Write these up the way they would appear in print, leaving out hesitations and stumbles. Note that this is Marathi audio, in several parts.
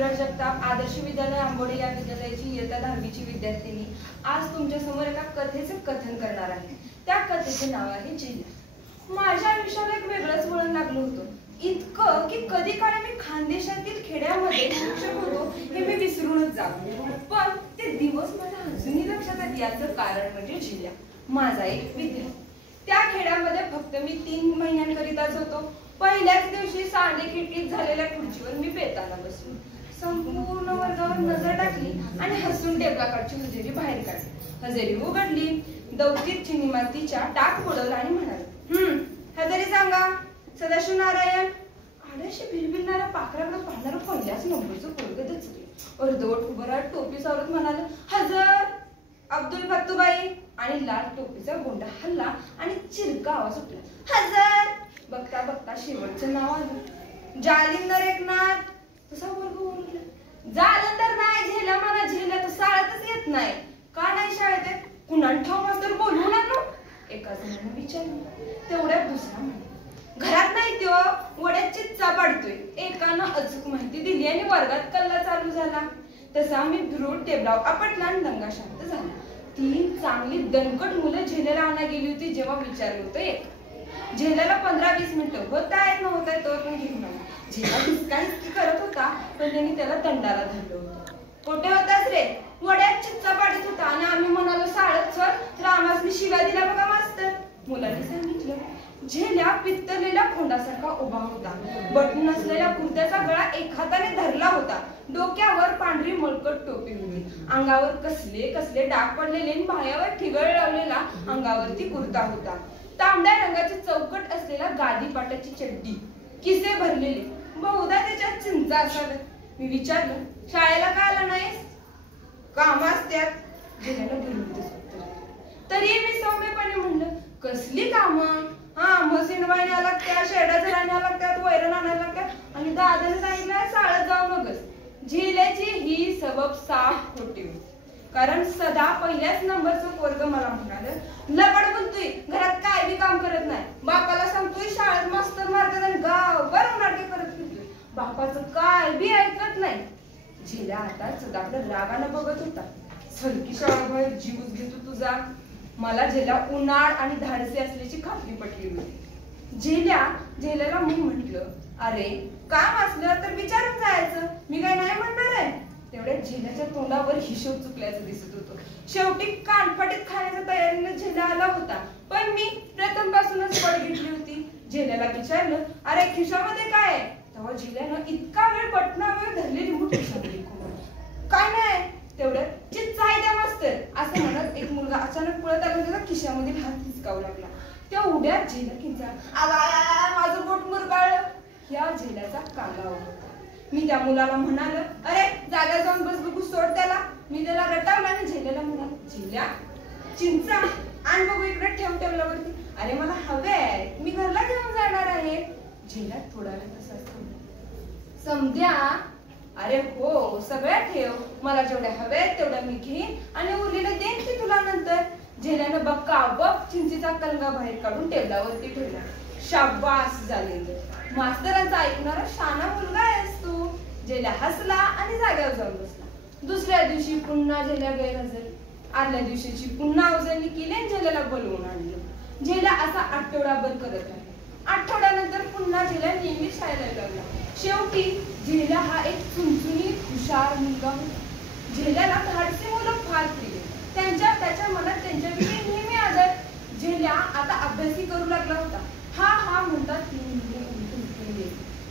अभिराज जगताप, आदर्श विद्यालय आंबोडे या विद्यालयाची इयत्ता 10वीची विद्यार्थिनी आज तुमच्या समोर एका कथेचे कथन करणार आहे। त्या कथेचे नाव आहे जिल्हा। माझ्या आयुष्याला एक वेगळंच वळण लागलं होतं, इतकं की कधी काळी मी खानदेशातील खेड्यामध्ये शिक्षक होतो हे मी विसरूनच जातो। पण ते दिवस मला अजूनही लक्षात आहेत। याचं कारण म्हणजे जिल्हा, माझा एक विद्यार्थी। त्या खेड्यामध्ये फक्त मी 3 महिन्यांकरिताच होतो। पहिल्याच दिवशी सांडेखिटकीत झालेल्या खुर्चीवर मी बेताला बसलो, संपूर्ण वर्गावर नजर टाकली आणि हसून टेबलाकडची हजेरी बाहेर काढली। हजेरी उघडली, दौतीत चिनीमातीच्या टाक बुडवला आणि म्हणाले, हजेरी सांगा। सदाशिव नारायण आडशी भिरभिरणाऱ्या पाखराकडे पाहणारं पहिल्याच नंबरचं पोरगं दचकले। अर्धवट उभं राहत टोपी सावरत म्हणाले, हजर अब्दुल फत्तूबाई। आणि लाल टोपीचा गोंडा हल्ला आणि चिरका आवाज उठला, हजर। बघता बघता शेवटचं नाव आलं, जालिंदर एकनाथ। तसा वर्ग ओरडला, जालंदर नाही, झेला मला झेला तर शाळेतच येत नाही। का नाही शाळेत येत? कुणाला ठाव मास्तर बोलवून आणलो? एका जणाने विचारलं। तेवढ्यात दुसरा म्हणाला, घरात नाही त्यो वड्यात चिच्चा पाडतोय। एकानं अचूक माहिती दिली आणि वर्गात कल्ला चालू झाला। तसा मी धुरूड टेबलाव आपटला आणि दंगा शांत झाला। 3 चांगली दणकट मुलं झेल्याला आणा गेली होती जेव्हा विचारलं होतं एक झेल्याला 15-20 मिनिटं होत आहेत तो पण घेऊन आला। झेला हिसकी करत होता, पण त्यांनी त्याला दंडाला धरलं होतं। कुठे होतास रे? वड्यात चिच्चा पाडत होता आणि आम्ही म्हणालो शाळेत चल तर आम्हाला शिव्या दिल्या बघा मास्तर। मुलांनी सांगितलं। झेल्या पित्तलेल्या खोंडासारखा उभा होता, बटन नसलेल्या कुर्त्याचा गळा एक हाताने धरला होता। डोक्यावर पांढरी मळकट टोपी होती, अंगावर कसले कसले डाग पडलेले आणि बाह्यावर ठिगळ लावलेला अंगावरती कुर्ता होता। तांबड्या रंगाची चौकट असलेला गादी पाटाची चड्डी, किसे भरलेले, बहुधा त्याच्यात चिंचा असाव्यात। मी विचारलं, शाळेला का आला नाहीस? काम असत्यात, झेल्यानं गिरवतच उत्तर दिलं। तरी मी सौम्यपणे म्हणलं, कसली कामं? म्हशीन वाहिन्या लागत्या, शेडा झराण्या लागत्यात, वैरण आणायला लागत्यात आणि दादाने सांगितलं शाळेत जाऊ नकस। झेल्याची ही सबब साफ खोटी होती, कारण सदा पहिल्याच नंबरचं पोरग मला म्हणालं, लबाड बोलतोय, घरात काय बी काम करत नाही। बापाला सांगतोय शाळेत मास्तर मारतात आणि गावभर नाटके करत फिरतोय, बापाचं काय बी ऐकत नाही। झेल्या आता सदाकडे रागानं बघत होता। सरकी शाळाबाहेर जीवच घेतो तुझा। मला झेल्या उन्हाळ आणि धाडसी असल्याची खात्री पटली होती। झेल्याला मी म्हटलं, अरे काम असलं तर विचारून जायचं, मी काय नाही म्हणणार आहे। तेवढ्या झेल्याच्या तोंडावर हिशोब चुकल्याचं दिसत होतं। शेवटी कानफाटीत खाण्याच्या तयारीने झेल्या आला होता, पण मी प्रथम पासूनच पड घेतली होती। झेल्याला विचारलं, अरे खिशामध्ये काय आहे? तेव्हा झेल्यानं इतका वेळ बटनावर धरलेली मुठ खिशामध्ये काय नाही। तेवढ्यात चिच्चा आहे त्या मास्तर असं म्हणत एक मुलगा अचानक पळत आला, त्याचा खिशामध्ये हात हिसकावू लागला। त्या उड्यात झेला किंचा माझं बोट मुरगाळलं। ह्या झेल्याचा कांगावा होता। मी त्या मुलाला म्हणालं, अरे जागा जाऊन बस बघू, सोड त्याला। मी त्याला रटावला आणि झेल्याला म्हणाल, झेल्या चिंचा आण बघू इकडे, ठेव टेबलावरती। अरे मला हवे आहे, मी घरला घेऊन जाणार आहे। झेल्या थोडा वेळ तसाच थांबला। समध्या, अरे हो सगळ्या ठेव, मला जेवढ्या हव्या तेवढ्या मी घेईन आणि उरलेलं देईन की तुला नंतर। झेल्यानं बक्का बक चिंचीचा कलगा बाहेर काढून टेबलावरती ठेवला। शाबास जालिंदर, मास्तरांचा ऐकणारा शाना मुलगा आहेस तू। झेल्या हसला आणि जाग्यावर जाऊन बसला। दुसऱ्या दिवशी पुन्हा झेल्या गैरहजर। आदल्या दिवशीची पुन्हा अवजणी केली आणि झेल्याला बोलवून आणलं। झेल्या असा आठवडाभर करत राहिला। आठवड्यानंतर पुन्हा झेल्या नेहमी शाळेला लागला। शेवटी झेल्या हा एक चुणचुणी हुशार मुलगा होता। झेल्याला धाडसी मुलं फार प्रिय, त्याच्या मनात त्यांच्याविषयी नेहमी आदर। झेल्या आता अभ्यासही करू लागला होता। हा म्हणतात 3 मुलं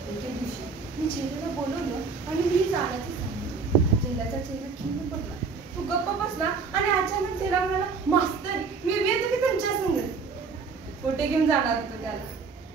एके दिवशी मी झेल्याला बोलवलं आणि मी जाण्याचं सांगितलं। झेल्याचा चेहरा खिन्न पडला, तो गप्प बसला आणि अचानक झेल्या म्हणाला, मास्तर मी येतो की तुमच्या संगत? कुठे घेऊन जाणार होतं त्याला?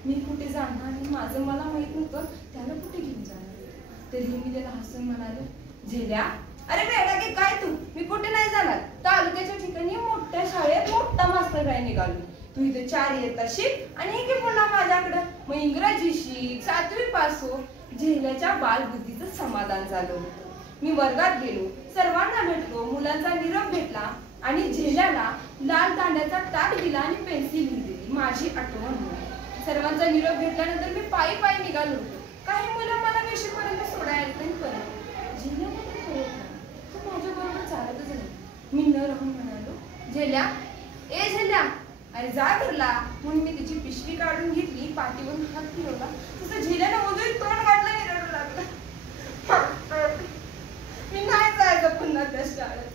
मी कुठे जाणार आणि माझं मला माहित नव्हतं त्याला कुठे घेऊन जाणार। तरीही मी त्याला हसून म्हणाले, झेल्या अरे बेटा की काय तू? मी कुठे नाही जाणार। तालुक्याच्या ठिकाणी मोठ्या शाळेत मोठा मास्तर काय निघालो। तू इथे 4 इयत्ता शिक आणि की पुन्हा माझ्याकडं मग इंग्रजी शिक, 7वी पास हो। झेल्याच्या बालबुद्धीचं समाधान झालं होतं। मी वर्गात गेलो, सर्वांना भेटलो, मुलांचा निरोप घेतला आणि झेल्याला लाल दांड्याचा टाक दिला आणि पेन्सिल दिली। माझी आठवण होती। सर्वांचा निरोप घेतल्यानंतर मी पायी निघालो होतो। काही मुलं मला वेशीपर्यंत सोडायला परत झेल्या, ए झेल्या, अरे जा घरला. म्हणून मी तिची पिशवी काढून घेतली, पाठीवरून हात फिरवला, तसं झेल्यानं उजवीत तोंड काढलं आणि रडू लागलं. मी नाही जायचं पुन्हा त्या शाळेत.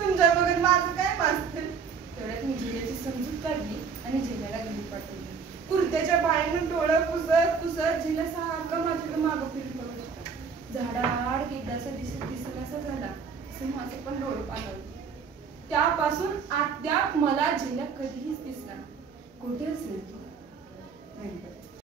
तुमच्या बघत माझं काय वाचतं. तेवढ्यात मी झेल्याची समजूत काढली आणि झेल्याला घरी पाठवली. कुर्त्याच्या बाळीनं डोळं पुसत पुसत झेल्या सारखं माझ्याकडे मागं फिरून बघत होता. झाडाआड गेड्याचा दिसनासा झाला, असं माझं पण डोळं पाणवलं. त्यापासून अद्याप मला झेल्या कधीच दिसला. कुठे असेल